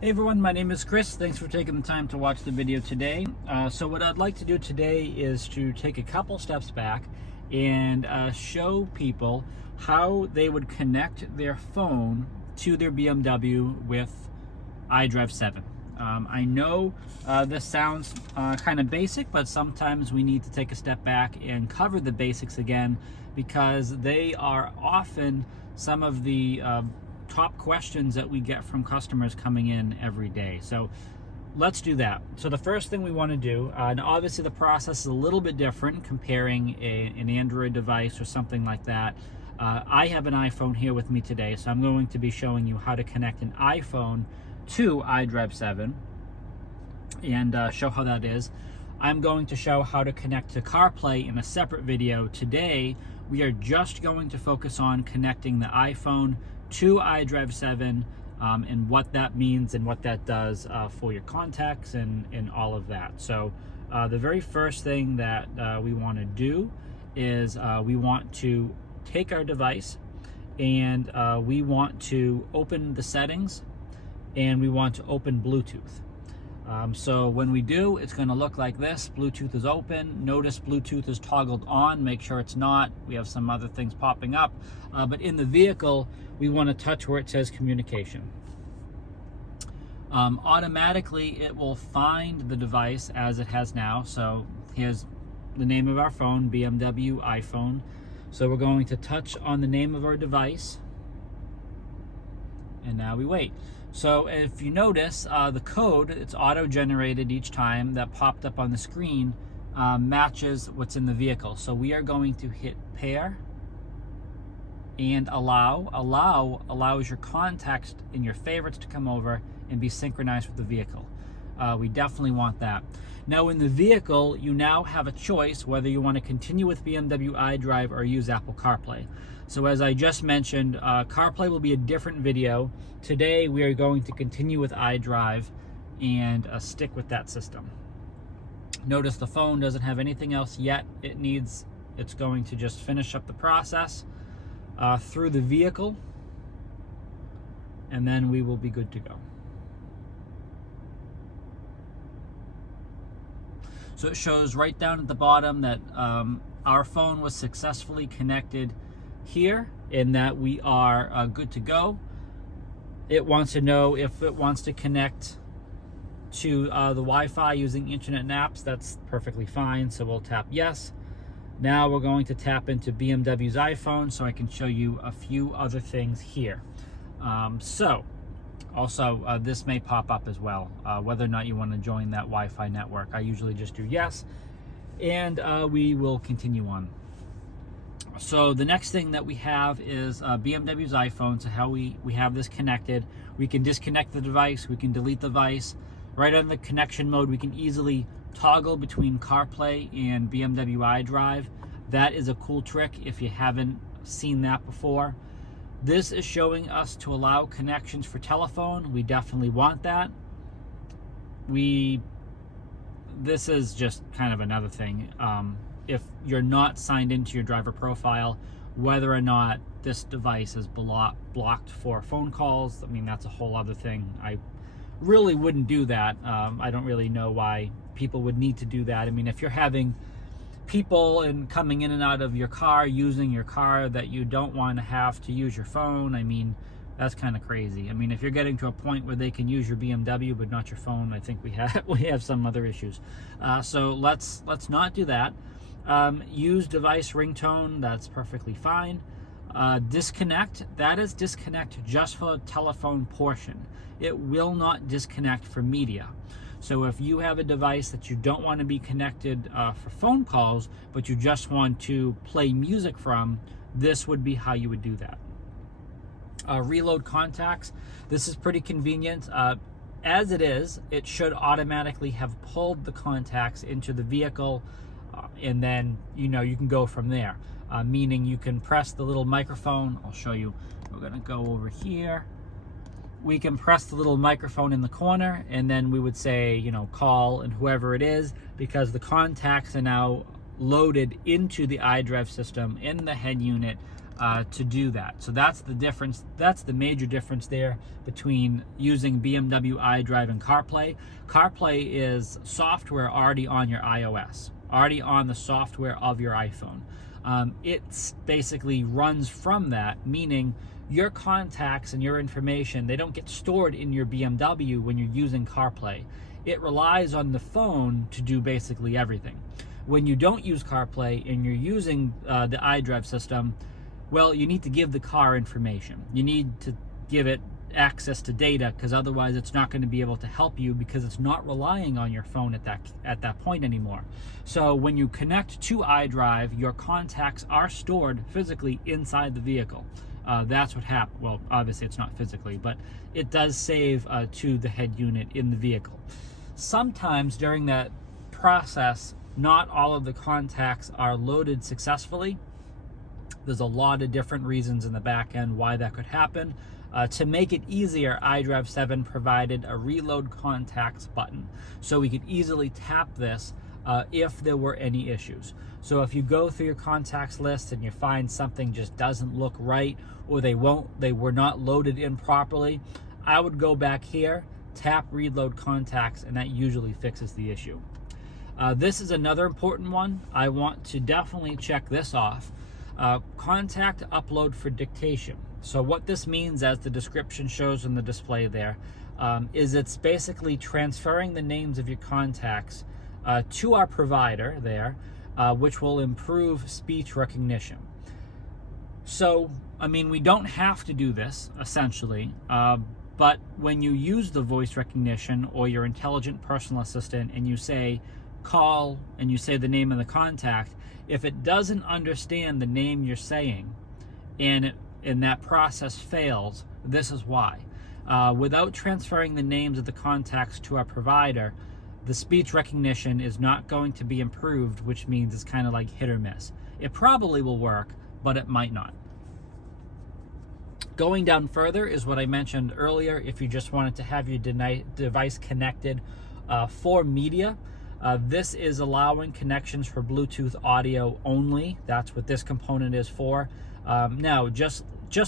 Hey everyone, my name is Chris. Thanks for taking the time to watch the video today. So what I'd like to do today is to take a couple steps back and show people how they would connect their phone to their BMW with iDrive7. I know this sounds kind of basic, but sometimes we need to take a step back and cover the basics again because they are often some of the top questions that we get from customers coming in every day. So let's do that. So the first thing we want to do, and obviously the process is a little bit different comparing an Android device or something like that. I have an iPhone here with me today, so I'm going to be showing you how to connect an iPhone to iDrive7 and show how that is. I'm going to show how to connect to CarPlay in a separate video. Today, we are just going to focus on connecting the iPhone to iDrive7 and what that means and what that does for your contacts and all of that. So the very first thing that we want to do is we want to take our device and we want to open the settings and we want to open Bluetooth. So when we do, it's going to look like this. Bluetooth is open. Notice Bluetooth is toggled on. Make sure it's not. We have some other things popping up. But in the vehicle, we want to touch where it says communication. Automatically, it will find the device as it has now. So here's the name of our phone, BMW iPhone. So we're going to touch on the name of our device. And now we wait. So if you notice, the code, it's auto-generated each time that popped up on the screen, matches what's in the vehicle. So we are going to hit pair and allow. Allow allows your contacts and your favorites to come over and be synchronized with the vehicle. We definitely want that. Now in the vehicle, you now have a choice whether you want to continue with BMW iDrive or use Apple CarPlay. So as I just mentioned, CarPlay will be a different video. Today we are going to continue with iDrive and stick with that system. Notice the phone doesn't have anything else yet. It's going to just finish up the process through the vehicle, and then we will be good to go. So it shows right down at the bottom that our phone was successfully connected here and that we are good to go. It wants to know if it wants to connect to the Wi-Fi using internet and apps. That's perfectly fine, so we'll tap yes. Now we're going to tap into BMW's iPhone so I can show you a few other things here. Also, this may pop up as well, whether or not you want to join that Wi-Fi network. I usually just do yes, and we will continue on. So the next thing that we have is BMW's iPhone. So how we have this connected, we can disconnect the device, we can delete the device. Right on the connection mode, we can easily toggle between CarPlay and BMW iDrive. That is a cool trick if you haven't seen that before. This is showing us to allow connections for telephone. We definitely want that. This is just kind of another thing. If you're not signed into your driver profile, whether or not this device is blocked for phone calls, I mean, that's a whole other thing. I really wouldn't do that. I don't really know why people would need to do that. I mean, if you're having people coming in and out of your car, using your car that you don't want to have to use your phone, I mean, that's kind of crazy. I mean, if you're getting to a point where they can use your BMW but not your phone, I think we have some other issues. So let's not do that. Use device ringtone, that's perfectly fine. Disconnect, that is disconnect just for the telephone portion. It will not disconnect for media. So if you have a device that you don't want to be connected for phone calls, but you just want to play music from, this would be how you would do that. Reload contacts, this is pretty convenient. As it is, it should automatically have pulled the contacts into the vehicle, and then you can go from there. Meaning you can press the little microphone. I'll show you. We're gonna go over here. We can press the little microphone in the corner, and then we would say, call and whoever it is, because the contacts are now loaded into the iDrive system in the head unit to do that. So that's the difference. That's the major difference there between using BMW iDrive and CarPlay. CarPlay is software already on your iOS, already on the software of your iPhone. It basically runs from that, meaning your contacts and your information, they don't get stored in your BMW when you're using CarPlay. It relies on the phone to do basically everything. When you don't use CarPlay and you're using the iDrive system, well, you need to give the car information. You need to give it access to data, because otherwise it's not going to be able to help you, because it's not relying on your phone at that point anymore. So when you connect to iDrive, your contacts are stored physically inside the vehicle. That's what happened. Well, obviously it's not physically, but it does save to the head unit in the vehicle. Sometimes during that process, not all of the contacts are loaded successfully. There's a lot of different reasons in the back end why that could happen. To make it easier, iDrive7 provided a reload contacts button, so we could easily tap this if there were any issues. So if you go through your contacts list and you find something just doesn't look right, or they were not loaded in properly, I would go back here, tap reload contacts, and that usually fixes the issue. This is another important one. I want to definitely check this off. Contact upload for dictation. So what this means, as the description shows in the display there, is it's basically transferring the names of your contacts to our provider there, which will improve speech recognition. So, I mean, we don't have to do this, essentially, but when you use the voice recognition or your intelligent personal assistant and you say call and you say the name of the contact, if it doesn't understand the name you're saying and that process fails, this is why. Without transferring the names of the contacts to our provider, the speech recognition is not going to be improved, which means it's kind of like hit or miss. It probably will work, but it might not. Going down further is what I mentioned earlier. If you just wanted to have your device connected for media, this is allowing connections for Bluetooth audio only. That's what this component is for. Now, just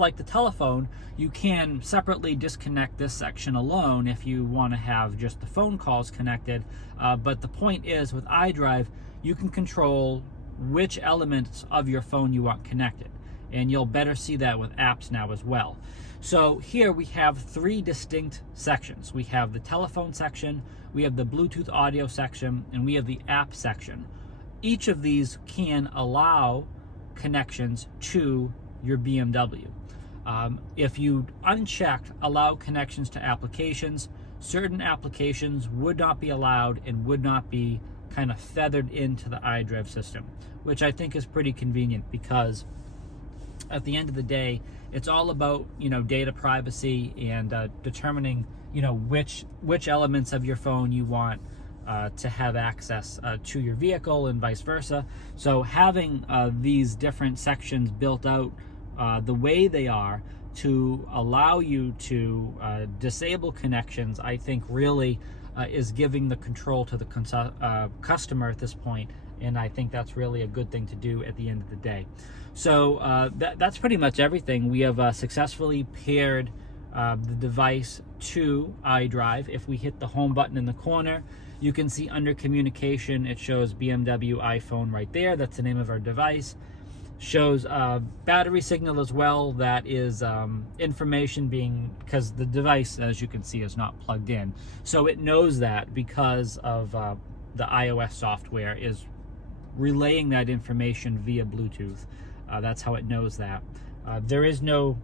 like the telephone, you can separately disconnect this section alone if you want to have just the phone calls connected. But the point is, with iDrive, you can control which elements of your phone you want connected. And you'll better see that with apps now as well. So here we have three distinct sections. We have the telephone section, we have the Bluetooth audio section, and we have the app section. Each of these can allow connections to your BMW. If you unchecked allow connections to applications, certain applications would not be allowed and would not be kind of feathered into the iDrive system, which I think is pretty convenient, because at the end of the day, it's all about, data privacy and determining, which elements of your phone you want to have access to your vehicle and vice versa. So having these different sections built out the way they are to allow you to disable connections, I think really is giving the control to the customer at this point. And I think that's really a good thing to do at the end of the day. So that's pretty much everything. We have successfully paired the device to iDrive. If we hit the home button in the corner, you can see under communication, it shows BMW iPhone right there. That's the name of our device. Shows battery signal as well. That is information because the device, as you can see, is not plugged in. So it knows that because of the iOS software is relaying that information via Bluetooth. That's how it knows that. There is no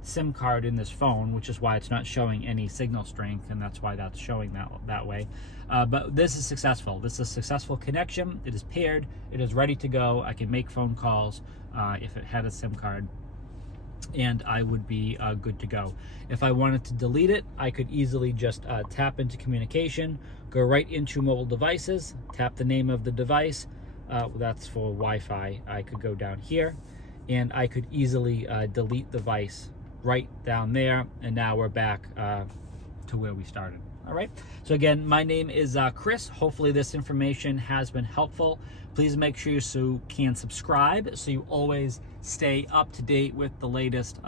SIM card in this phone, which is why it's not showing any signal strength, and that's why that's showing that way. But this is successful. This is a successful connection. It is paired. It is ready to go. I can make phone calls if it had a SIM card, and I would be good to go. If I wanted to delete it, I could easily just tap into communication, go right into mobile devices, tap the name of the device. That's for Wi-Fi. I could go down here, and I could easily delete the device right down there, and now we're back to where we started. All right. So again, my name is Chris. Hopefully this information has been helpful. Please make sure you can subscribe so you always stay up to date with the latest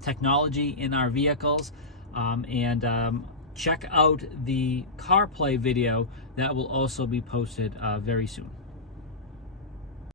technology in our vehicles. Check out the CarPlay video that will also be posted very soon.